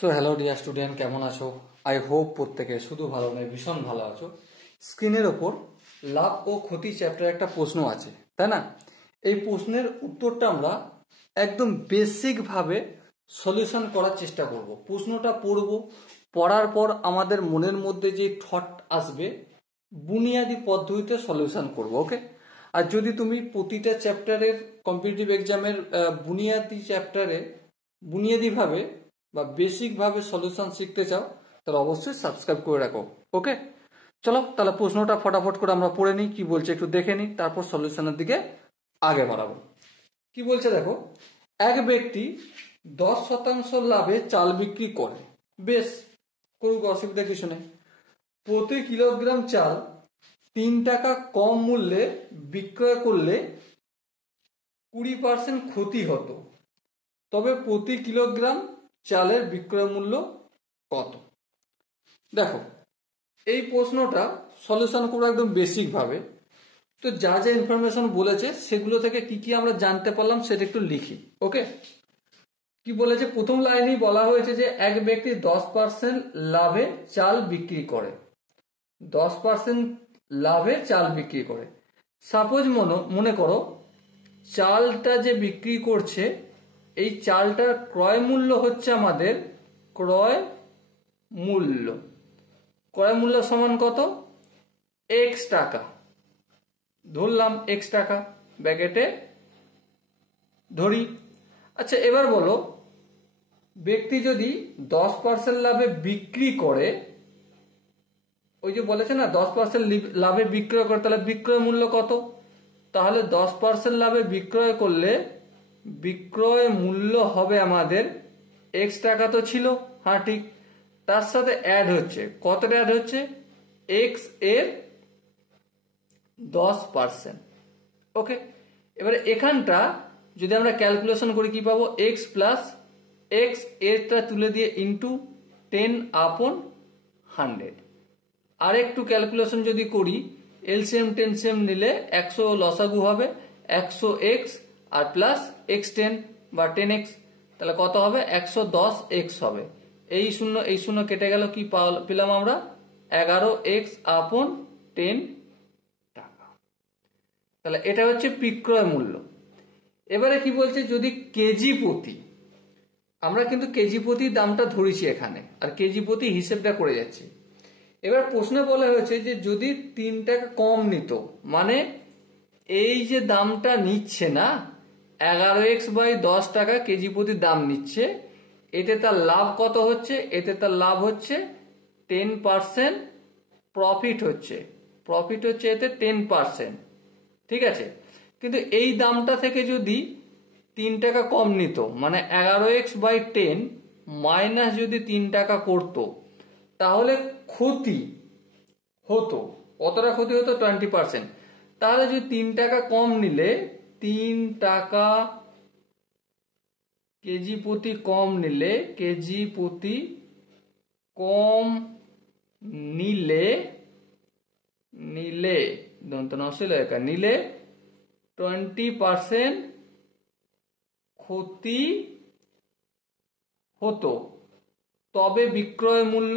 So hello dear student, কেমন আছো? I hope প্রত্যেকে শুধু ভালো নয়, ভীষণ ভালো আছো। স্ক্রিনের ওপর লাভ ও ক্ষতি চ্যাপ্টার একটা প্রশ্ন আছে, তাই না? এই প্রশ্নের উত্তরটা আমরা একদম বেসিকভাবে সলিউশন করার চেষ্টা করব। প্রশ্নটা পড়ব, পড়ার পর আমাদের মনের মধ্যে যে থট আসবে বুনিয়াদি পদ্ধতিতে সলিউশন করব, ওকে? আর যদি তুমি প্রতিটা চ্যাপ্টারের কম্পিটিটিভ এক্সামের বুনিয়াদিভাবে বা বেসিকভাবে সলিউশন শিখতে চাও, তাহলে অবশ্যই সাবস্ক্রাইব করে রাখো, ওকে? চলো তাহলে প্রশ্নটা ফটাফট করে আমরা পড়ে নিই, কি বলছে একটু দেখে নিই, তারপর সলিউশনের দিকে আগে বাড়াবো। কি বলছে দেখো, এক ব্যক্তি 10% লাভে চাল বিক্রি করে, বেশ, করুক, অসুবিধা কিছু নেই। প্রতি কিলোগ্রাম চাল 3 টাকা কম মূল্যে বিক্রয় করলে 20% ক্ষতি হতো, তবে প্রতি কিলোগ্রাম চালের বিক্রয় মূল্য কত? দেখো, এই প্রশ্নটা সলিউশন করবো একদম বেসিক ভাবে। তো যা যা ইনফরমেশন বলেছে সেগুলো থেকে কি কি আমরা জানতে পারলাম সেটা একটু লিখি, ওকে? কি বলেছে, প্রথম লাইনেই বলা হয়েছে যে এক ব্যক্তি 10% লাভে চাল বিক্রি করে। 10% লাভে চাল বিক্রি করে। সাপোজ মনে করো চালটা যে বিক্রি করছে, এই চালটার ক্রয় মূল্য হচ্ছে আমাদের ক্রয় মূল্য। ক্রয় মূল্য সমান কত? এক্স টাকা। ধরলাম এক্স টাকা, ব্র্যাকেটে ধরি। আচ্ছা, এবার বলো, ব্যক্তি যদি 10% লাভে বিক্রি করে, ওই যে বলেছে না 10% লাভে বিক্রয় করে, তাহলে বিক্রয় মূল্য কত? তাহলে 10% লাভে বিক্রয় করলে বিক্রয় মূল্য হবে আমাদের এক্স টাকা তো ছিল, হ্যাঁ ঠিক, তার সাথে অ্যাড হচ্ছে, কতটা অ্যাড হচ্ছে? এক্স এর 10%, ওকে? এবারে এখানটা যদি আমরা ক্যালকুলেশন করি কি পাবো? এক্স প্লাস এক্স এরটা তুলে দিয়ে ইন্টু 10/100। আর একটু ক্যালকুলেশন যদি করি, এলসিএম টেনসিএম নিলে 100 লসাগু হবে, 100x আর প্লাস x10 বা 10x, তাহলে কত হবে? 110x হবে। এই শূন্য কেটে গেল, কি পেলাম আমরা? 11x/10 টাকা। তাহলে এটা হচ্ছে বিক্রয় মূল্য। এবারে কি বলছে, যদি কেজি প্রতি, আমরা কিন্তু কেজি প্রতি দামটা ধরেছি এখানে, আর কেজি প্রতি হিসেবটা করে যাচ্ছি। এবার প্রশ্নে বলা হয়েছে যে যদি 3 টাকা কম নিত, মানে এই যে দামটা নিচ্ছে না, 11x/10 টাকা কেজি প্রতি দাম নিচ্ছে, এতে তার লাভ কত হচ্ছে? এতে তার লাভ হচ্ছে 10% প্রফিট হচ্ছে। প্রফিট হচ্ছে এতে 10%, ঠিক আছে? কিন্তু এই দামটা থেকে যদি 3 টাকা কম নিত, মানে 11x/10 মাইনাস যদি 3 টাকা করতো, তাহলে ক্ষতি হতো, কতটা ক্ষতি হতো? 20%। তাহলে যদি 3 টাকা কম নিলে, 3 টাকা কেজি প্রতি কম নিলে, কেজি প্রতি কম নিলে নিলে 20% ক্ষতি হতো, তবে বিক্রয় মূল্য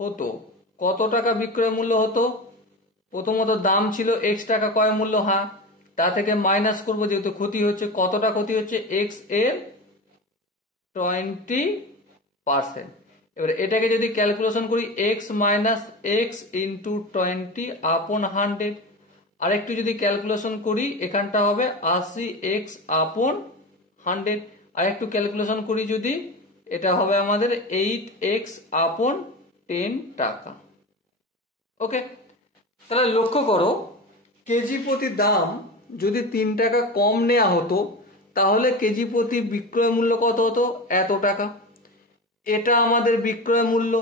হতো কত টাকা? বিক্রয় মূল্য হতো, প্রথমত দাম ছিল x টাকা, ক্রয় মূল্য, হ্যাঁ, তা থেকে মাইনাস করবো যেহেতু ক্ষতি হচ্ছে। কতটা ক্ষতি হচ্ছে? x এর 20%। এবার এটাকে যদি ক্যালকুলেশন করি, x মাইনাস x ইন্টু 20/100। আর একটু যদি ক্যালকুলেশন করি, এখানটা হবে 80x/100। আর একটু ক্যালকুলেশন করি যদি, এটা হবে আমাদের 8x/10 টাকা, ওকে? তাহলে লক্ষ্য করো, কেজি প্রতি দাম যদি 3 টাকা কম নেওয়া হতো, তাহলে কেজি প্রতি বিক্রয় মূল্য কত হতো? এত টাকা। এটা আমাদের বিক্রয় মূল্য,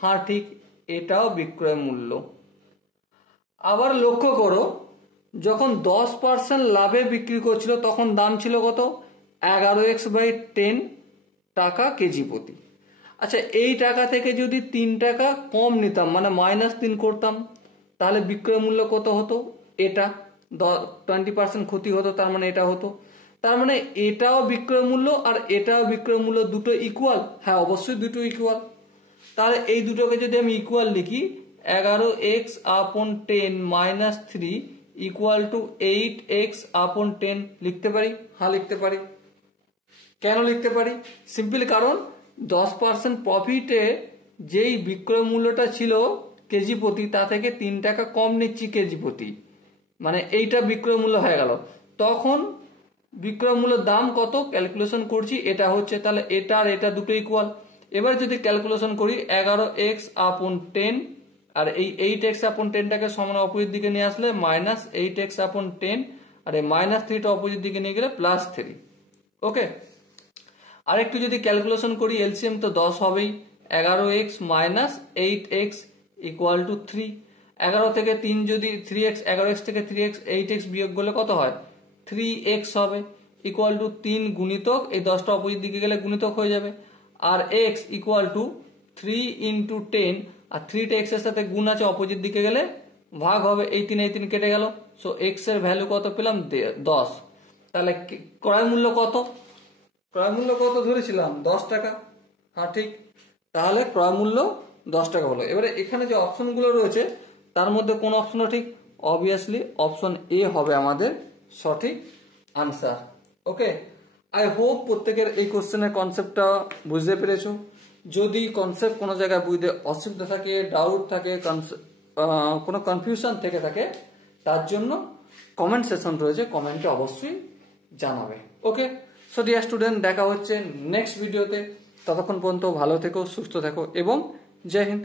হ্যাঁ ঠিক, এটাও বিক্রয় মূল্য। আবার লক্ষ্য করো, যখন 10% লাভে বিক্রি করছিল, তখন দাম ছিল কত? 11x/10 টাকা কেজি প্রতি। আচ্ছা, এই টাকা থেকে যদি 3 টাকা কম নিতাম, মানে -3 করতাম, তাহলে বিক্রয় মূল্য কত হতো? এটা। 20% ক্ষতি হতো, তার মানে এটা হতো। তার মানে এটাও বিক্রয় মূল্য আর এটাও বিক্রয় মূল্য, দুটো ইকুয়াল? হ্যাঁ, অবশ্যই দুটো ইকুয়াল। তাহলে এই দুটোকে যদি আমি ইকুয়াল লিখি, 11x/10 - 3 ইকুয়াল টু 8x/10 লিখতে পারি? হ্যাঁ, লিখতে পারি। কেন লিখতে পারি? সিম্পল, কারণ 10% প্রফিটে যেই বিক্রয় মূল্যটা ছিল কেজি প্রতি, তা থেকে 3 টাকা কম নিচ্ছি কেজি প্রতি, মানে এইটা বিক্রয় মূল্য হয়ে গেল। তখন বিক্রয় মূল্যের দাম কত ক্যালকুলেশন করছি, এটা হচ্ছে। তাহলে এটা আর এটা দুটো ইকুয়াল। এবার যদি ক্যালকুলেশন করি, 11x/10 আর এই 8x/10টাকে সমান অপোজিট দিকে নিয়ে আসলে -8x/10, আর এই -3টা অপোজিট দিকে নিয়ে গেলে +3। ওকে, আরেকটু যদি ক্যালকুলেশন করি, এলসিএম তো 10 হবেই। 11x - 8x equal to 3। 11 থেকে 3 যদি 3x, 11x থেকে 3x 8x বিয়োগ করলে কত হয়? 3x হবে, ইকুয়াল টু 3 গুণিতক এই 10টা অপোজিট দিকে গেলে গুণিতক হয়ে যাবে, আর x ইকুয়াল টু 3 × 10, আর 3টা x এর সাথে গুণ আছে, অপোজিট দিকে গেলে ভাগ হবে। এই 3 কেটে গেল। সো x এর ভ্যালু কত পেলাম? 10। তাহলে ক্রয় মূল্য কত? ক্রয় মূল্য কত ধরেছিলাম? 10 টাকা। হ্যাঁ, ঠিক। তাহলে ক্রয় মূল্য 10 টাকা হলো। এবারে এখানে যে অপশনগুলো রয়েছে তার মধ্যে কোন অপশনটা ঠিক? অবভিয়াসলি অপশন এ হবে আমাদের সঠিক আনসার। ওকে, আই হোপ প্রত্যেকের এই কোশ্চেনের কনসেপ্টটা বুঝতে পেরেছো। যদি কনসেপ্ট কোনো জায়গায় বুঝতে অসুবিধা থাকে, ডাউট থাকে, কোনো কনফিউশন থেকে থাকে, তার জন্য কমেন্ট সেকশন রয়েছে, কমেন্টে অবশ্যই জানাবে। ওকে, সো ডিয়ার স্টুডেন্ট, দেখা হচ্ছে নেক্সট ভিডিওতে। ততক্ষণ পর্যন্ত ভালো থেকো, সুস্থ থেকো এবং জয় হিন্দ।